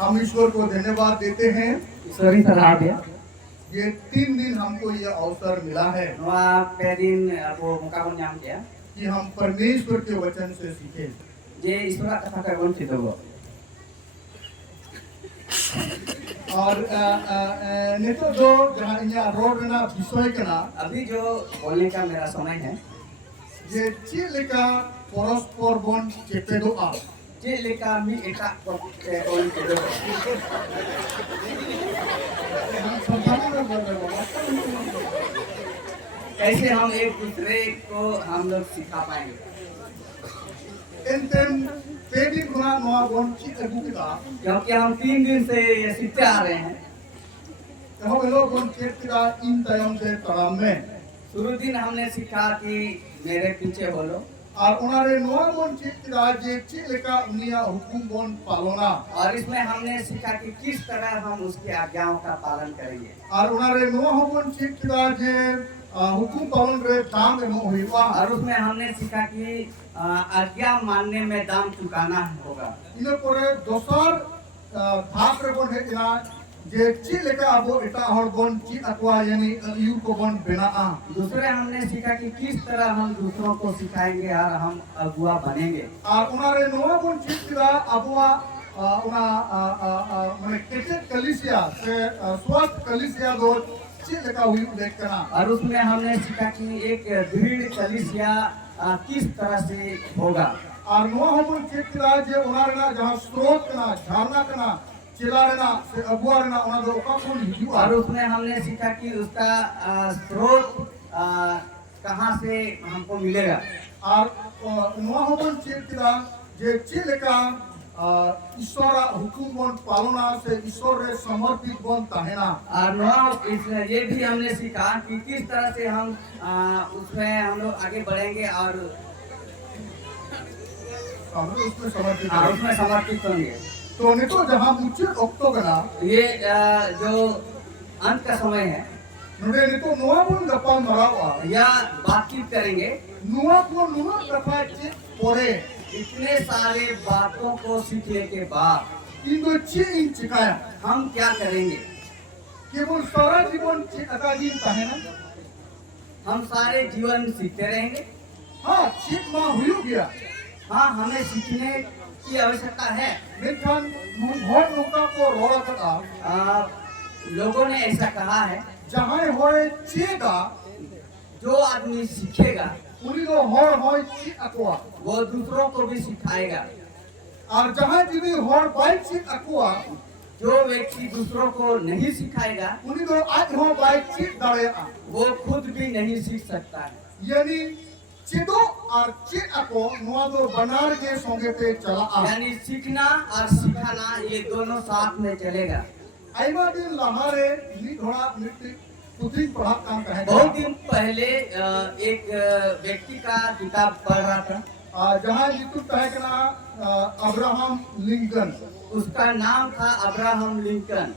हम ईश्वर को धन्यवाद देते हैं। ईश्वरी सलाह ये 3 दिन हमको ये अवसर मिला है पेदिन अबो मुकाबन नाम किया कि हम परमेश्वर के वचन से सीखे। जे ईश्वर कथा का कौन चितो और नेतो जो जहाँ यहाँ रोड ना विषय के ना अभी जो बोलने का मेरा समय है ये चिलिका परस्पर बन चेपेदो आ चिलिका मी एटा कौन चितो कैसे हम एक दूसरे को हम लोग सिखा पाएंगे। पेदी गुना नवा बन चित अगुकिता क्योंकि हम 3 दिन से ये सीखते आ रहे हैं। हम लोग बन चिता इन तयम से तराम में शुरू दिन हमने सीखा कि मेरे पीछे बोलो और उन्होंने नवा बन चिता जे चिलिका उनिया हुकुम बन पालोना और इसमें हमने सीखा कि किस तरह हम उसकी आज्ञाओं का पालन करेंगे और उन्होंने नवा बन चिता जे हुकुम पालन रे दाम एमो हुआ और उसमें हमने सीखा कि आज्ञा मानने में दाम चुकाना होगा। इने परे दोसर भाग रे बन हेना जे चिलिका अबो एटा हर बन चि अथवा यानी यू को बन बेना दूसरे हमने सीखा कि किस तरह हम दूसरों को सिखाएंगे और हम अगुआ बनेंगे और उन्होंने नवा बन चिता अबुआ उना माने केटे कलिसिया से स्वस्थ कलिसिया दो चिलिका हुई देखना और उसमें हमने सीखा कि एक दृढ़ कलिसिया किस तरह से होगा और नवा हम चित्रा जे उनारना जहां स्रोत ना झरना कना चिलारना से अगुआरना उना दो का कौन हिजू और उसमें हमने सीखा कि उसका स्रोत कहां से हमको मिलेगा और नवा हम चित्रा जे चिलिका ईश्वर हुकुम बन पालना से ईश्वर रे समर्पित बन ताहेना और ये भी हमने सीखा कि किस तरह से हम उसमें हम लोग आगे बढ़ेंगे और उसमें समर्पित होंगे। तो नहीं तो जहाँ मुझे ऑक्टोगना ये जो अंत का समय है नुडे नहीं तो नुआ बन गप्पा मरावा या बातचीत करेंगे नुआ को नुआ गप्पा चित पड़े इतने सारे बातों को सीखने के बाद इनको इन चिकाया हम क्या करेंगे। केवल सारा जीवन चिकाजीन ताहेना हम सारे जीवन सीखते रहेंगे। हाँ चित माँ हुई गया हाँ हमें सीखने की आवश्यकता है। लेकिन बहुत लोगों को रोड़ा कटा लोगों ने ऐसा कहा है जहाँ होए चेगा जो आदमी सीखेगा उन्हीं को हर होए ची अकुआ वो दूसरों को भी सिखाएगा और जहाँ जिन्हें हर बाइक ची अकुआ जो व्यक्ति दूसरों को नहीं सिखाएगा उन्हीं को आज हो बाइक ची दड़ेगा वो खुद भी नहीं सीख सकता है। यानी चिदो और चित अको नुआ दो बनार के संगे पे चला यानी सीखना और सिखाना ये दोनों साथ में चलेगा। आइमा दिन लहारे नी थोड़ा मिट्टी पुत्री पढ़ा काम कहे बहुत दिन पहले एक व्यक्ति का किताब पढ़ रहा था जहाँ लिखा कहे कि ना अब्राहम लिंकन उसका नाम था अब्राहम लिंकन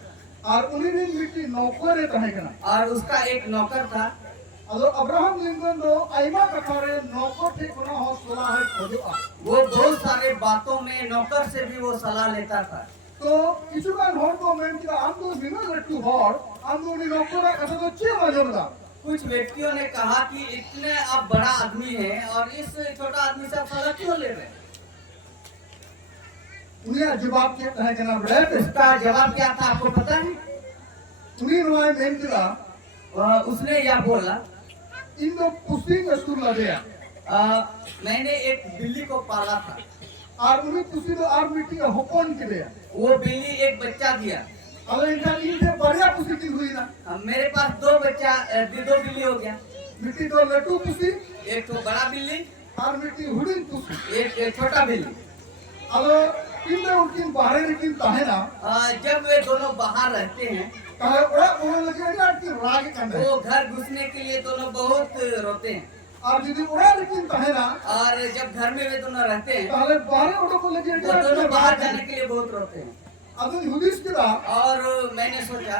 और उन्हीं दिन मिट्टी नौकर कहे कि ना और उसका एक नौकर था। अलो अब्राहम लिंकन दो आइमा कथारे नौकर ठीक होना हो सलाह है खोजो वो बहुत सारे बातों में नौकर से भी वो सलाह लेता था। तो किचुकान होर को मैं कि हम तो बिना लट्टू होर हम तो उन्हीं नौकर का तो चे मजोगा। कुछ व्यक्तियों ने कहा कि इतने आप बड़ा आदमी हैं और इस छोटा आदमी से आप सलाह क्यों ले रहे हैं। उन्हें जवाब क्या कहे कि ना बड़े उसका जवाब क्या था आपको पता है। उन्हीं नुआ में किला उसने यह बोला इन दो पुस्तिंग स्कूल लगे मैंने एक बिल्ली को पाला था और उन्हीं पुस्तिंग तो आर मिट्टी का होपन के लिए वो बिल्ली एक बच्चा दिया। अगर इनसे बढ़िया पुस्तिंग हुई ना मेरे पास 2 बिल्ली हो गया। मिट्टी तो लट्टू पुस्ती एक तो बड़ा बिल्ली और मिट्टी हुडिंग पुस्ती एक छोटा बिल्ली। अगर इन दो उनकी बाहर लेकिन ताहे ना जब वे दोनों बाहर रहते हैं ताहे बड़ा बोलने लगे ना कि राग करना वो घर घुसने के लिए दोनों बहुत रोते हैं और यदि उड़ा लेकिन ताहे ना और जब घर में वे दोनों रहते हैं ताहे बाहर उड़ो को लगे वो दोनों बाहर जाने के लिए बहुत रोते हैं। अब हुदिस के दा और मैंने सोचा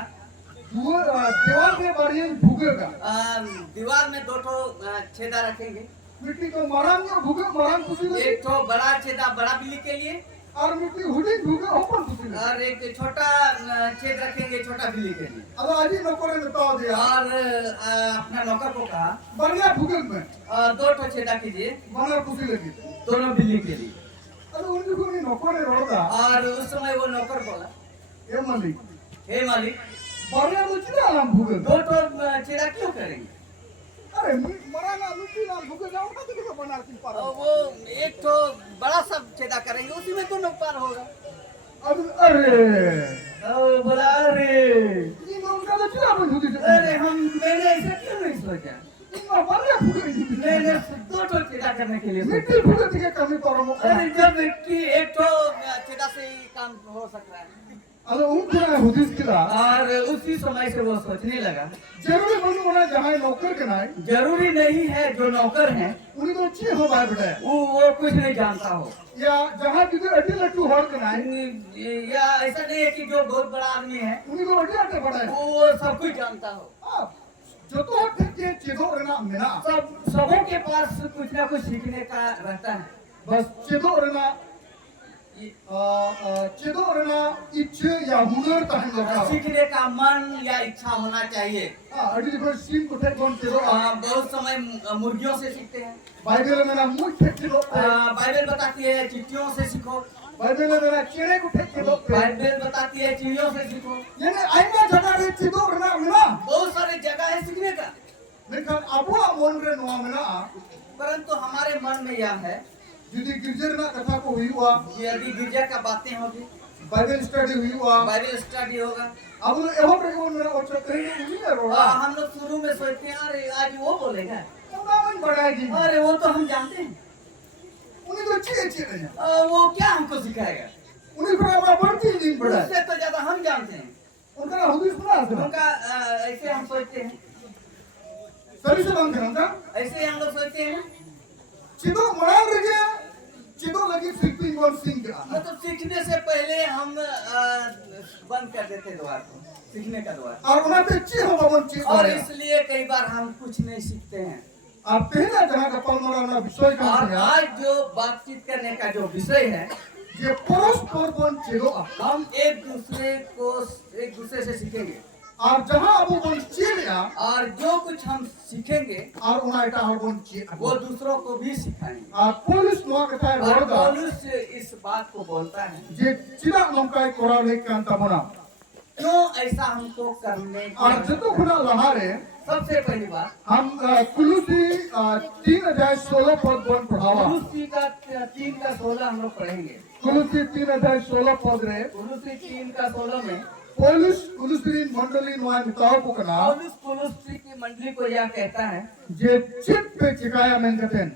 दीवार के बारे में भूगेगा दीवार में 2 छेदा रखेंगे मिट्टी को मारांगे भूगे मारांग खुशी एक तो बड़ा छेदा बड़ा बिल्ली के लिए और मिट्टी हुडी भूगे ओपन खुशी खुशी और एक छोटा छेद रखेंगे छोटा बिल्ली के लिए। अब आज ही नौकरे में ताव दिया और अपना नौकर को कहा बढ़िया भूगल में 2 ठो छेदा कीजिए बना खुशी लगी दोनों बिल्ली के लिए। अरे उनकी कोई नौकरे रोड़ा और उस समय वो नौकर बोला, ये मालिक हे मालिक, बढ़िया रुचि ना नाम भूगल 2 ठो छेदा क्यों करेंगे? अरे मरा ना रुचि नाम भूगल जाओ ना तो बना के पार और वो एक ठो बड़ा सा छेदा करेंगे, उसी में दोनों पार होगा। अब अरे बोला अरे ये उनका तो चला बन हुई अरे मैंने ऐसा क्यों नहीं सोचा? बढ़िया भूगल मैंने 2 ठो छेदा करने के लिए सोचा। मिट्टी भूगल के कमी परम अरे जब कि एक ठो छेदा से ही काम हो सकता है। अरे उनका हुदिस किला और उसी समय से वो सोचने लगा, जरूरी बन होना जहाँ नौकर के नाय जरूरी नहीं है जो नौकर हैं उन्हीं को अच्छी हो बाय बेटा वो कुछ नहीं जानता हो, या जहाँ किसी अड्डी लट्टू हर के नाय या ऐसा नहीं है कि जो बहुत बड़ा आदमी है उन्हीं को अड्डी अड्डे पड़ा है वो सब कुछ जानता हो। जो तो ठीक के चेदो रहना मिना सबों के पास कुछ ना कुछ सीखने का रहता है। बस चेदो रहना इच्छा या हुनर का हम लोग सीखने का मन या इच्छा होना चाहिए। अड्डी देखो सीन को टेक कौन चेदो बहुत समय मुर्गियों से सीखते हैं। बाइबल में ना मुझ टेक चेदो बाइबल बताती है चिट्ठियों से सीखो। बाइबल में ना चेड़े को टेक चेदो बाइबल बताती है चिड़ियों से सीखो। यानी आइना जगह रे चेदो रहना मिना बहुत सारे जगह है सीखने का, लेकिन अबुआ मन रे नुआ मिना परंतु हमारे मन में यह है यदि गिरजर ना कथा को हुई हुआ यदि गिरजा का बातें होगी, बाइबल स्टडी हुई हुआ बाइबल स्टडी होगा। अब लोग एहो प्रकार मेरा अच्छा कहीं नहीं है रोड़ा हम लोग शुरू में सोचते हैं अरे आज वो बोलेगा, मन बढ़ाएगी अरे वो तो हम जानते हैं, उन्हें तो अच्छी अच्छी नहीं वो क्या हमको सिखाएगा, उन्हें बड़ा बढ़ती नहीं बढ़ा उससे तो ज्यादा हम जानते हैं। उनका ना हुदिस बना है उनका ऐसे हम सोचते हैं, सभी से बात करना ऐसे हम लोग सोचते हैं। चिदो मरा रहे चिदो लगी सिर्फिंग और सिंग का मतलब सीखने से पहले हम बंद कर देते द्वार को, सीखने का द्वार, और उन्हें तो अच्छी हो बाबन चीज और इसलिए कई बार हम कुछ नहीं सीखते हैं। आप पहला जहाँ का पल मरा विषय का और आज जो बातचीत करने का जो विषय है ये परस्पर बन चिदो हम एक दूसरे से सीखेंगे, और जहाँ अब बन चिड़िया और जो कुछ हम सीखेंगे और उन्हें इटा और बन चिड़ वो दूसरों को भी सिखाएंगे। पुलिस नुआ कथा है और रोड़ा पौलुस इस बात को बोलता है ये चिड़ा नमका कोरा लेके अंता बना क्यों ऐसा हमको करने की और जतो खुना लहारे सबसे पहली बात हम कुलुसी 3:16 पद बन पढ़ावा कुलुसी का 3:16 हम लोग पढ़ेंगे। कुलुसी 3:16 पद रे कुलुसी 3:16 में पौलुस कुलुसी मंडली नुआ मिताओ को कना पौलुस कुलुसी की मंडली को यह कहता है जे चित पे चिकाया में कथन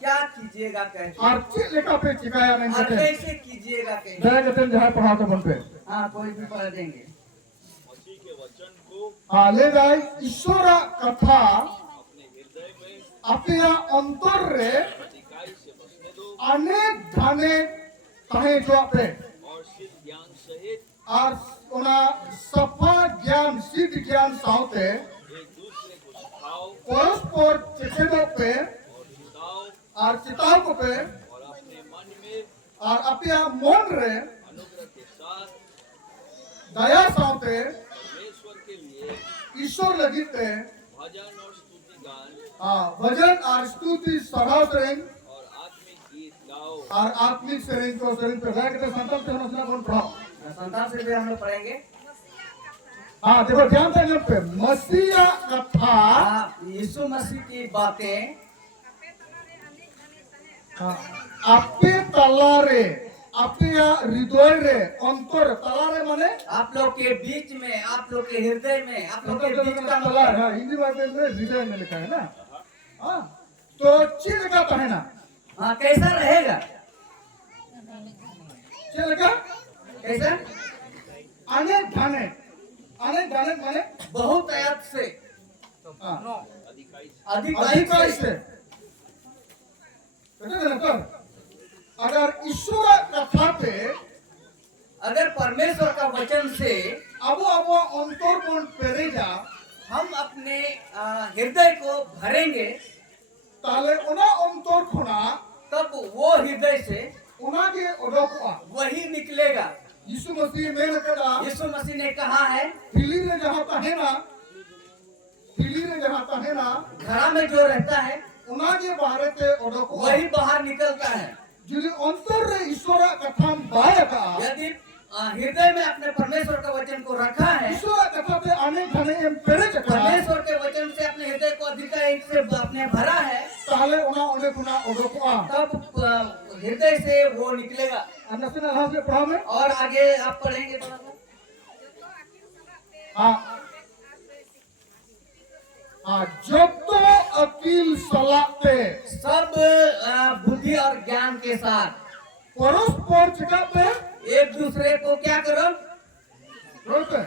क्या कीजिएगा कहते और चित लेका पे चिकाया में और कथन कैसे कीजिएगा कहते। जय कथन जहाँ पढ़ा तो बन पे हाँ कोई भी पढ़ देंगे। ले जाए ईश्वर कथा अपने अंतर रे अनेक धाने तहे जो पे और उना सफा ज्ञान सिद्ध ज्ञान साउते परस्पर चिकेदो पे और चिताओ को पे और अपने मन रे दया साउते ईश्वर लगिते भजन और स्तुति सभा सेरेंग और आत्मिक सेरेंग को सेरेंग पे रह के संतल से होना सुना कौन पढ़ाओ संतान से भी हम लोग पढ़ेंगे। देखो ध्यान से यहाँ पे मसीहा कथा यीशु मसीह की बातें आपे तलारे आपे हृदय रे अंतर तलारे माने आप लोग के बीच में, आप लोग के हृदय में, आप लोग के बीच का तलार हाँ हिंदी भाषा में हृदय में लिखा है ना हाँ तो ची लिखा तो है ना हाँ कैसा रहेगा, ची लिखा कैसा अनेक धाने माने बहुत आयत से अधिकाई से अगर ईश्वर कथा पे अगर परमेश्वर का वचन से अब अंतर कौन पेरेगा हम अपने हृदय को भरेंगे ताले उना अंतर खुना तब वो हृदय से उना के ओडोकुआ वही निकलेगा यीशु मसीह मेल कदा यीशु मसीह ने कहा है फिली रे जहां तहेना घड़ा में जो रहता है उनागे बाहरे ते ओडको वही बाहर निकलता है। जुली अंतर रे ईश्वरा कथाम बायका यदि हृदय में अपने परमेश्वर के वचन को रखा है, ईश्वरा कथा पे आने खाने एम पेरे चका परमेश्वर के वचन से अपने हृदय को अधिकाधिक से अपने भरा है, ताले उना ओने कुना ओडको तब हृदय से वो निकलेगा। अन्नसना हाथ में पढ़ा में और आगे आप पढ़ेंगे थोड़ा सा। जब तो अकील सलाते सब बुद्धि और ज्ञान के साथ परस्पर चिकाते एक दूसरे को क्या करो, रोते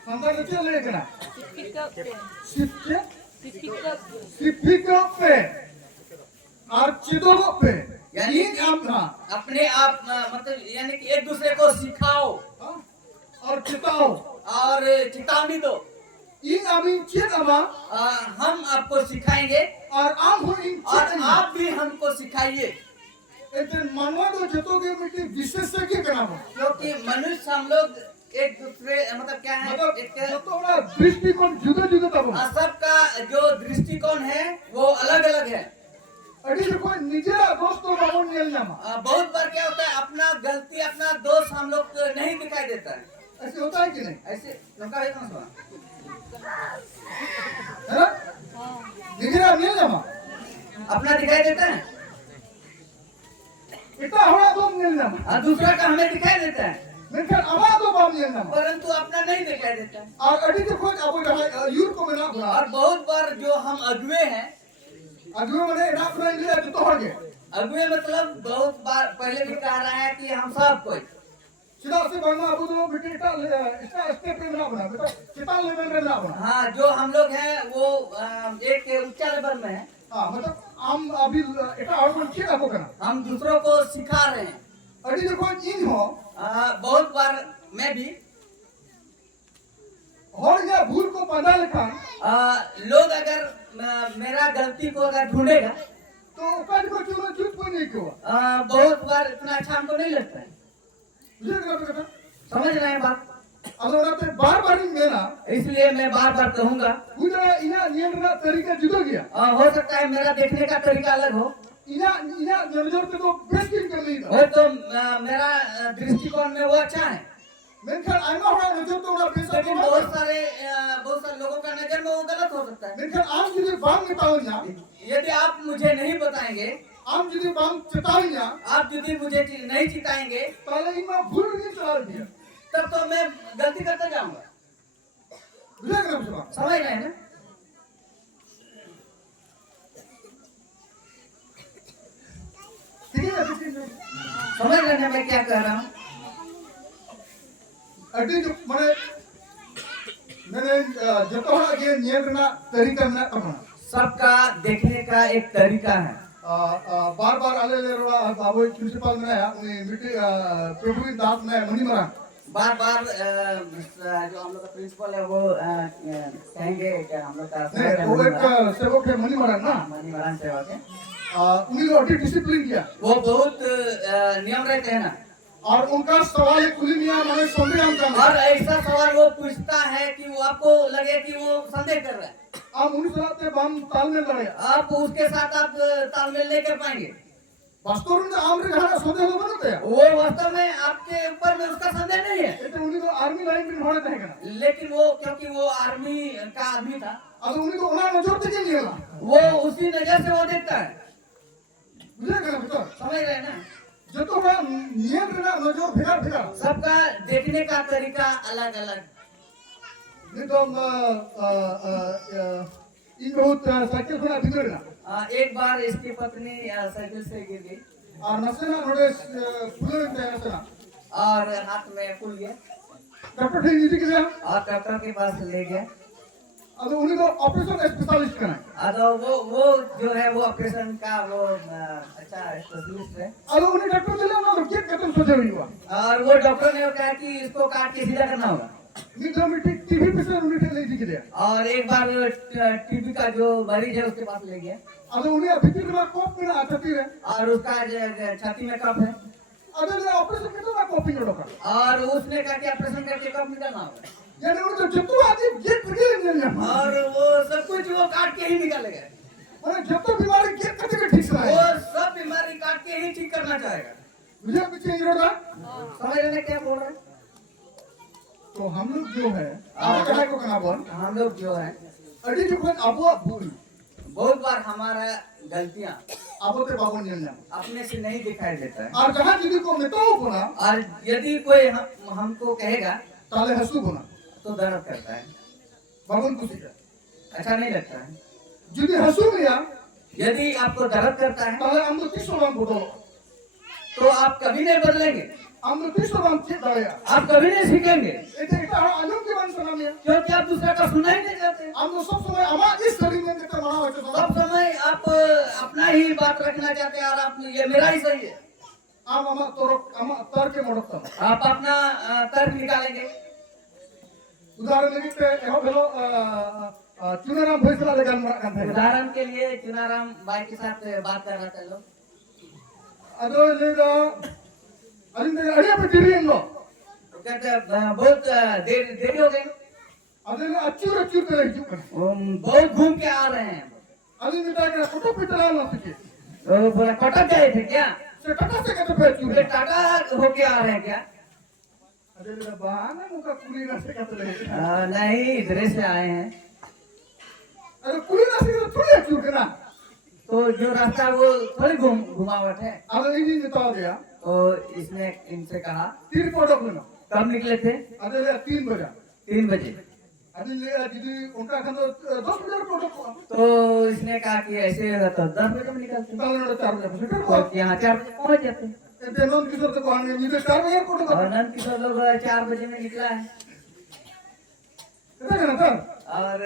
संदर्भ क्या लेना सिपिका पे और चिदों पे यानी अपने आप मतलब यानी कि एक दूसरे को सिखाओ और चिताओ और चेतावनी दो। इन अभी चेत अमा हम आपको सिखाएंगे और आम हो इन और आप भी हमको सिखाइए, इतने मानवा तो जतो के मिट्टी विशेषज्ञ करना हो क्योंकि मनुष्य हम लोग एक दूसरे मतलब क्या है, मतलब एक जतो ना दृष्टिकोण जुदा जुदा तब सबका जो दृष्टिकोण है वो अलग अलग है। अड़ी जो कोई निजेरा दोस्तों बाबू नियल जामा बहुत बार क्या होता है, अपना गलती अपना दोष हम लोग को नहीं दिखाई देता है। ऐसे होता है कि नहीं ऐसे नौका है कौन सा है ना निजेरा नियल जामा अपना दिखाई देता है, इतना हमारा तो नियल जामा दूसरा का हमें दिखाई देता है, लेकिन हमारा तो बाबू नियल जामा परंतु अपना नहीं दिखाई देता है। और अड़ी जो कोई अब यूर को मिला बुला और बहुत बार जो हम अगुए हैं, अगुए मैंने ना अपना इंडिया जो तो हो गए अगुए मतलब बहुत बार पहले भी कह रहा है कि हम सब कोई सीधा से बनना अब तो बेटे इतना स्टेप पे ना बना बेटा कितना लेवल पे ना बना हाँ जो हम लोग हैं वो एक ऊंचा लेवल में है, हाँ मतलब हम अभी इतना और मन क्या आपको करना हम दूसरों को सिखा रहे हैं। अड़ी जो कोई इन हो बहुत बार मैं भी और या भूल को पता लिखा लोग अगर मेरा गलती को अगर ढूंढेगा तो उकाड़ को चुनो चुप कोई नहीं क्यों बहुत बार इतना अच्छा हमको नहीं लगता है। समझ रहे हैं बात? अलोराते बार-बार मेरा इसलिए मैं बार बार कहूंगा मुझे इना नियंत्रण तरीका जुदा गया हो सकता है मेरा देखने का तरीका अलग हो, इना नजर पे तो बेस्ट कर ली वो तो मेरा दृष्टिकोण में वो अच्छा है, मेनखान आइमा हो नजर तो ना बेस्ट लेकिन बहुत सारे लोगों का नजर में वो गलत हो सकता है। मेनखान आम जुदी बाम बताओ ना यदि आप मुझे नहीं बताएंगे, आम जुदी बाम चताई ना आप यदि मुझे नहीं चिताएंगे पहले इमा भूल नहीं चला दिया तब तो मैं गलती करता जाऊंगा। बुझा कर समझ रहे हैं ना? ठीक है समझ रहे हैं मैं क्या कह रहा हूँ? अड़ी जो मैंने जब तो ये नियंत्रण तरीका में अपना सबका देखने का एक तरीका है। बार-बार आले ले रहा बाबू प्रिंसिपल में आया उन्हें मिट्टी प्रभु दास में मनी मरा बार बार जो हम लोग का प्रिंसिपल है वो कहेंगे कि हम लोग का वो एक सेवक है मनी मरा ना मनी मरान सेवक है, उन्हीं को अति डिसिप्लिन किया वो बहुत नियम रहते हैं ना, और उनका सवाल कुलीनिया माने संदेह हम करना और ऐसा सवाल वो पूछता है कि वो आपको लगे कि वो संदेह कर रहा है, आप उन्हीं से हम तालमेल लड़े आप उसके साथ आप तालमेल नहीं कर पाएंगे। वास्तव में आम रे घाना संदेह हो बनते हैं वो वास्तव में आपके ऊपर में उसका संदेह नहीं है, तो उन्हीं को आर्मी लाइन में भाड़े देगा लेकिन वो क्योंकि वो आर्मी का आदमी था, अब उन्हीं को उन्हें नजर तक नहीं लगा वो उसी नजर से वो देखता है। बुझे कर बेटा समझ रहे हैं ना? जो तो मैं नियंत्रण नजर भिड़ा भिड़ा सबका देखने का तरीका अलग अलग। नहीं तो इन बहुत साइकिल खड़ा बिगड़ गया एक बार इसकी पत्नी साइकिल से गिर गई और नसेना थोड़े फूले थे नसेना और हाथ में फूल गया डॉक्टर ठीक नहीं किया और डॉक्टर के पास ले गया। अब उन्हीं को ऑपरेशन स्पेशलिस्ट करना तो वो जो है वो ऑपरेशन का वो अच्छा स्पेशलिस्ट है, अब उन्हें डॉक्टर मिले ना तो क्या खत्म सोचे हुई हुआ और वो डॉक्टर ने कहा कि इसको काट के सीधा करना होगा। मीटर में टीवी पे से उन्हें ले दिख गया और एक बार टीबी का जो मरीज है उसके पास ले गया अब उन्हें भीतर में कोप में आती है और उसका छाती में कफ है, अरे ऑपरेशन कितना ना कॉपी न डोका और उसने कहा कि ऑपरेशन करके कब निकलना होगा, यानी उनको जितने आदमी ये प्रक्रिया नहीं है और वो सब कुछ वो काट के ही निकालेगा, मैंने जब तो बीमारी के कते ठीक से वो है सब बीमारी काट के ही ठीक करना चाहेगा। मुझे पीछे ये रोड़ा समझ रहे हैं क्या बोल रहे हैं? तो हम लोग जो है आप कहा को कना बोल हम लोग जो है अड़ी जो कोई अबुआ भूल बहुत बार हमारा गलतियां आपो ते बाबू नहीं जान अपने से नहीं दिखाई देता है, और जहां यदि को नेताओं को ना और यदि कोई हमको कहेगा ताले हंसू को ना तो दर्द करता है, बाबू खुशी का अच्छा नहीं लगता है। यदि हंसू लिया यदि आपको दर्द करता है ताले हम लोग 300 राम बोलो तो आप कभी नहीं बदलेंगे, हम लोग 300 राम चीज डालिया आप कभी नहीं सीखेंगे, এটা আলম কি মান সালাম নিয়া क्योंकि आप दूसरा का सुनना ही नहीं चाहते। আমরা সব সময় আমার এই শরীর में যেটা বলা হচ্ছে सब समय आप अपना ही बात रखना चाहते हैं और आप ये मेरा ही सही है, আম আমার আমার তর্কে মডকতাম आप अपना तर्क निकालेंगे। উদাহরণ দিতে এখন হলো চুনারাম ফয়সালা রে গান গান থাকে उदाहरण के लिए चुनाराम भाई के साथ बात कर रहा था लोग, আদো লেগা আলিন আড়িয়া पे দিরিনো तो कहते बहुत देरी हो गई, আদিন আচুর আচুর করে হিজু করে बहुत घूम के आ रहे हैं, আদিন এটা কে ফটো পিতরা না থাকে तो बोला कटक गए थे क्या, সে টাটা সে কত पे চুর बोले टाटा होके आ रहे हैं क्या, আদিন বাহানা মুকা কুলি না সে কত লাগে नहीं इधर से आए हैं, আরে কুলি না সে থোড়ি আচুর করে না तो जो रास्ता वो थोड़ी घुमावट है। আদিন এই যে তো গয়া तो इसने इनसे कहा तीन पडक लेना कब निकले थे, আদিন 3 बजे 3 बजे, আদিন যদি উনকা খান 10 बजे पडक तो इसने कहा कि ऐसे होगा तो 10 बजे में निकलते, তাহলে 4 बजे সেটা तो यहाँ 4 बजे पहुँच जाते, এতে নন কিশোর তো কোন নিতে 4 बजे पडक और नंद किशोर लोग 4 बजे में निकला है, এটা কেন স্যার और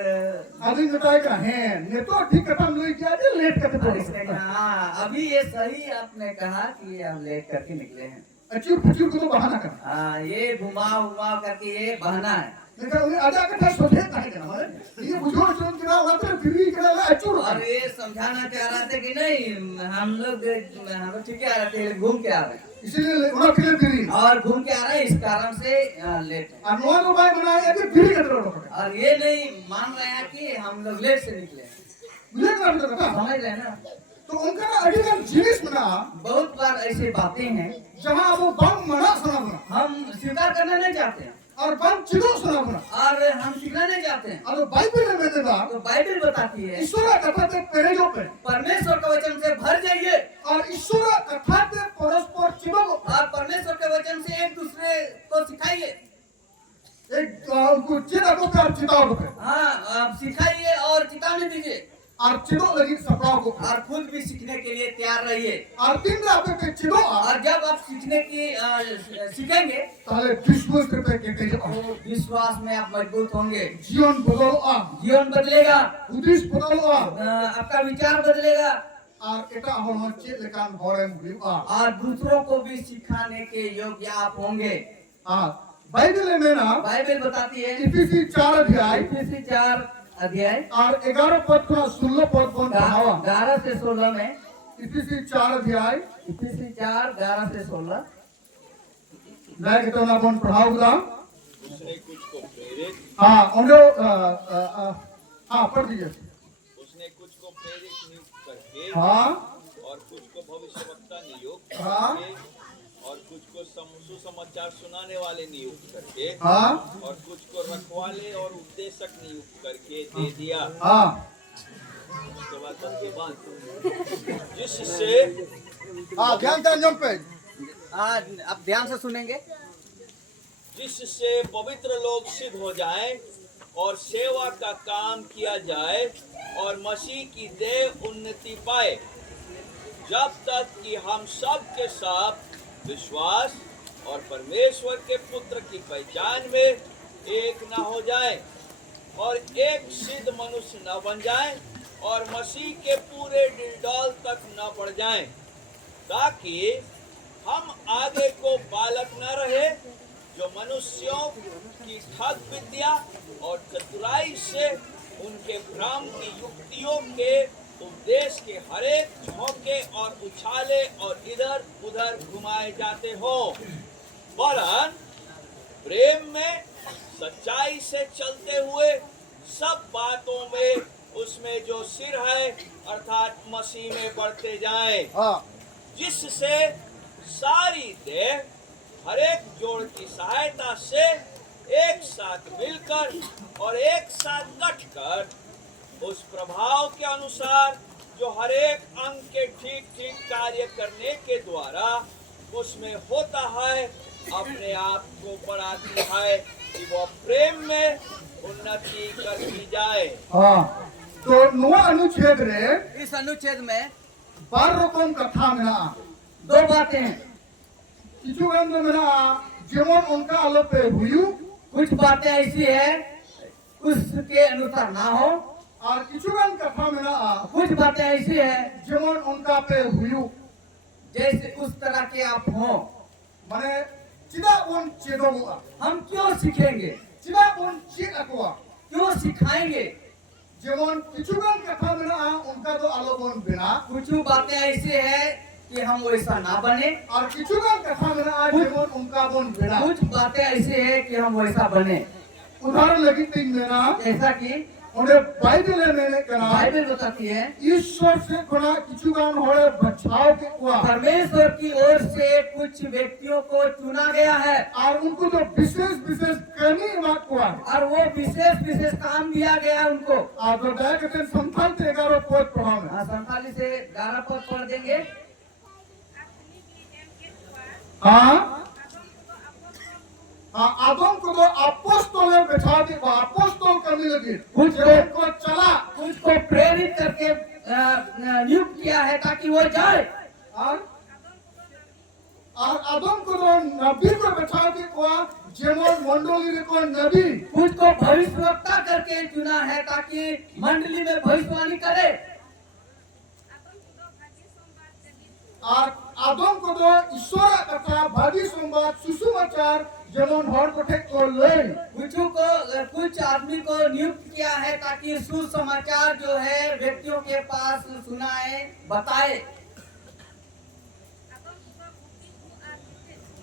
আদিন যেটা का है ने तो ठीक कथम लई किया जे लेट करते और पड़े इसने कहा हाँ अभी ये सही आपने कहा कि ये हम लेट करके निकले हैं, अचूर फचूर को तो बहाना कर हाँ ये घुमाव घुमाव करके ये बहाना है, लेकिन उन्हें आजा कथा सोचे काहे करना मारे ये बुझो सुन के ना उतर फिरी के ना अचूर और ये समझाना चाह रहा था कि नहीं हम लोग ठीक है आ रहे थे घूम के आ रहे हैं, इसीलिए उन्हें फिर फिरी और घूम के आ रहे हैं इस कारण से लेट है, अनवा तो भाई बनाए अभी फिरी के तरह लोग और ये नहीं मान रहे हैं कि हम लोग लेट से निकले हैं। मुझे क्या पता था समझ रहे हैं ना, तो उनका ना अडिगन जीनिस बना बहुत बार ऐसी बातें हैं जहां वो बम मना सुना बना हम स्वीकार करना नहीं चाहते हैं और बम चिलो सुना बना और हम सीखना नहीं चाहते हैं, और बाइबल में देगा तो बाइबल बताती है ईश्वर कथा ते पेरे जो पे परमेश्वर के वचन से भर जाइए और ईश्वर कथा ते परस्पर चिबो और परमेश्वर के वचन से एक दूसरे को सिखाइए, एक उनको चिदा को कर चिताओ को हाँ आप सिखाइए और चेतावनी दीजिए और चिदो लगी सपराओ को और खुद भी सीखने के लिए तैयार रहिए, और दिन रात पे चिदो और जब आप सीखने की सीखेंगे ताले विश्वास करते के के तो विश्वास में आप मजबूत होंगे, जीवन बदलो जीवन बदलेगा, उद्देश्य बदलो आपका विचार बदलेगा और एटा हम चेत लेकान होरन हुआ और दूसरों को भी सिखाने के योग्य आप होंगे। बाइबल में ना बाइबल बताती है इफिसी 4 अध्याय इफिसी 4 अध्याय और 11 पद का 16 पद को पढ़ावा 11 से 16 में, इफिसी 4 अध्याय इफिसी 4 11 से 16 मैं कहता हूं अपन पढ़ाऊंगा उसने कुछ को प्रेरित हां ओंडो हां पढ़ दीजिए उसने कुछ को प्रेरित नियुक्त करके हां और कुछ को भविष्यवक्ता नियुक्त हाँ। करके और कुछ को सुसमाचार सुनाने वाले नियुक्त करके हां और कुछ को रखवाले और उपदेशक नियुक्त करके दे दिया। हां उसके बाद बंदे बांध जिससे हां ध्यान से जंप पे आप ध्यान से सुनेंगे, जिससे पवित्र लोग सिद्ध हो जाएं और सेवा का काम किया जाए और मसीह की देह उन्नति पाए, जब तक कि हम सब के सब विश्वास और परमेश्वर के पुत्र की पहचान में एक न हो जाए और एक सिद्ध मनुष्य न बन जाए और मसीह के पूरे डिलडॉल तक न बढ़ जाए, ताकि हम आगे को बालक न रहे जो मनुष्यों की ठग विद्या और चतुराई से उनके भ्रम की युक्तियों के उपदेश के हरेक झोंके और उछाले और इधर उधर घुमाए जाते हो, वरन प्रेम में सच्चाई से चलते हुए सब बातों में उसमें जो सिर है अर्थात मसीह में बढ़ते जाएं, हाँ जिससे सारी देह हरेक जोड़ की सहायता से एक साथ मिलकर और एक साथ कटकर उस प्रभाव के अनुसार जो हरेक अंग के ठीक ठीक कार्य करने के द्वारा उसमें होता है, अपने आप को बढ़ाती है कि वह प्रेम में उन्नति करती जाए। हाँ तो नुआ अनुच्छेद रे इस अनुच्छेद में 12 रकम कथा मेना दो बातें हैं। किछु गान दो मेना जेमन उनका आलोपे हुयु कुछ बातें ऐसी है उसके अनुसार ना हो, और किछु गान कथा मेना कुछ बातें ऐसी है जेमन उनका पे हुयु जैसे उस तरह के आप हो। माने चिदा उन चेदोगा हम क्यों सीखेंगे, चिदा उन चेद अकवा क्यों सिखाएंगे। जेमन किछु गान कथा मेना उनका तो आलोपन बिना कुछ बातें ऐसी है कि हम वैसा ना बने, और किछु गान कथा मेना जेमन उनका बन बिना। कुछ बातें ऐसी है कि हम वैसा बने। उदाहरण लगी तीन मेना जैसा कि उन्हें बाइबल में कहना बाइबल बताती है ईश्वर से खुना किछु गान होड़े बचाव के कुआ परमेश्वर की ओर से कुछ व्यक्तियों को चुना गया है और उनको तो विशेष विशेष कमी बात कुआ और वो विशेष विशेष काम दिया गया है उनको। और जो दया करते हैं संथाल से 11 पद पढ़ा में 47 से 11 पद पढ़ देंगे। हाँ आदम को तो अपोस्तल में बैठा के अपोस्तल करने लगे कुछ को चला कुछ को प्रेरित करके नियुक्त किया है ताकि वो जाए, और आदम को तो नबी को बैठा के कुआ जेमन मंडली रे को नबी कुछ को भविष्यवक्ता करके चुना है ताकि मंडली में भविष्यवाणी करे, और आदम को तो ईश्वर कथा भावी संवाद सुसमाचार जेमन हर को ठेक को ले कुछ आदमी को नियुक्त किया है ताकि सुसमाचार जो है व्यक्तियों के पास सुनाए बताए।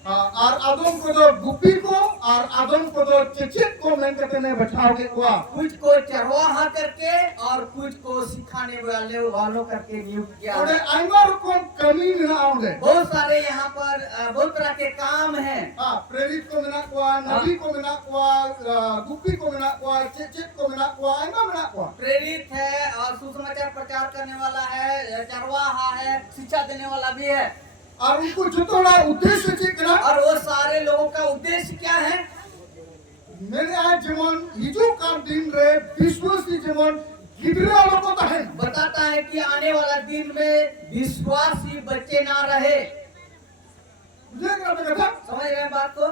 और आदम को तो गुप्पी को और आदम को तो चिचित को मैं कहते ने बैठाओगे कुआ कुछ को चरवाहा करके और कुछ को सिखाने वालों करके नियुक्त किया और है। आइमा को कमी मिला आउंगे बहुत सारे यहाँ पर बहुत तरह के काम हैं। हां प्रेरित को मिला कुआ नबी को मिला कुआ गुप्पी को मिला कुआ चिचित को मिला कुआ आइमा मिला कुआ प्रेरित है और सुसमाचार प्रचार करने वाला है, चरवाहा है, शिक्षा देने वाला भी है। और उनको जो थोड़ा उद्देश्य चिकना और वो सारे लोगों का उद्देश्य क्या है। मेरे आज जीवन हिजू का दिन रे विश्वासी जीवन गिदरे लोगों का है बताता है कि आने वाला दिन में विश्वासी बच्चे ना रहे। समझ रहे हैं बात को।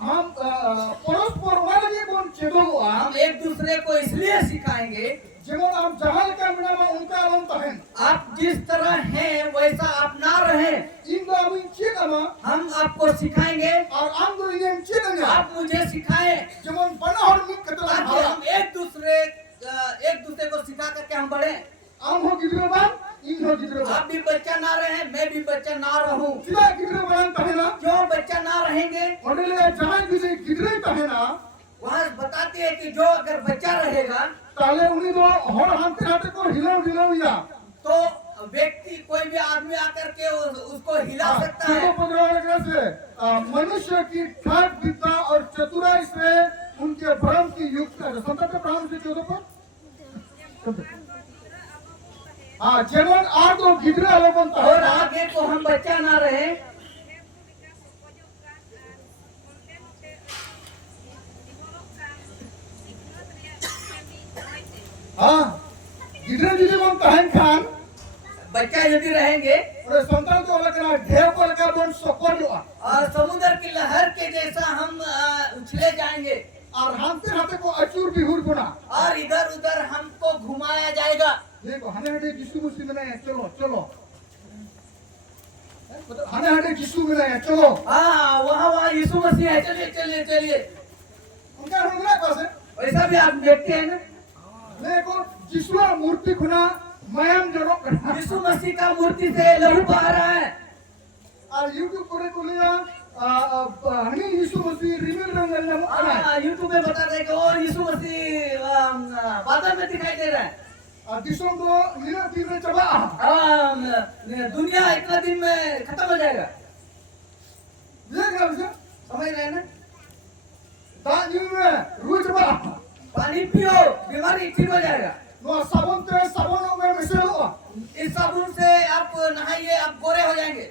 हम परस्पर वाले कौन चेदो हम एक दूसरे को इसलिए सिखाएंगे जीवन आप जहां का मिला उनका रंग है आप जिस तरह हैं वैसा आप ना रहे। इन दो चेदमा हम आपको सिखाएंगे और हम दो इन चेदना आप मुझे सिखाएं जीवन बना और निक कतला ताकि हम एक दूसरे को सिखा करके हम बढ़े। हम हो गिदरे बान इन हो गिदरे आप भी बच्चा ना रहे, मैं भी बच्चा ना रहूं। किला गिदरे बान कहना क्यों बच्चा ना रहेंगे। ओडले जहां किसी गिदरे कहना वहाँ बताते हैं कि जो अगर बच्चा रहेगा ताले उन्हीं दो हर हाथ हाथ को हिलाओ या तो व्यक्ति कोई भी आदमी आकर के उसको हिला सकता है। मनुष्य की ठाट विद्या और चतुराई से उनके भ्रम की युक्त है। संतत भ्रम से 14 पर जेमन आर तो गिदरे अलोकन और आगे को हम बच्चा ना रहे। गिदरे जिले बन तहन खान बच्चा यदि रहेंगे और संतान तो लगा ढेर को लगा बन सकोर जो और समुद्र की लहर के जैसा हम उछले जाएंगे और हाथे हाथे को अचूर बिहुर गुना और इधर उधर हमको घुमाया जाएगा। देखो हने हने यीशु मसीह में है, चलो चलो हने हने यीशु में है, चलो वहाँ यीशु मसीह है, चलिए चलिए चलिए। उनका हमारा पास है वैसा भी आप देखते हैं ना। देखो यीशु मूर्ति खुना mayam jorok kena. यीशु मसीह का मूर्ति से लहू बह रहा है। और YouTube पर कुलिया हनी यीशु मसीह रिवील रंगल नाम कना. यूट्यूब में बता रहे कि और यीशु मसीह बादल में दिखाई दे रहा है। दिसों को नीला तीर में चबा. दुनिया इतना दिन में खत्म हो जाएगा। ये क्या विषय? समझ रहे हैं ना? दानी में रूह चबा. पानी पियो, बीमारी ठीक हो जाएगा। नो साबुन ते साबुनों में मिश्रण हुआ. इस साबुन से आप नहाइए, आप गोरे हो जाएंगे।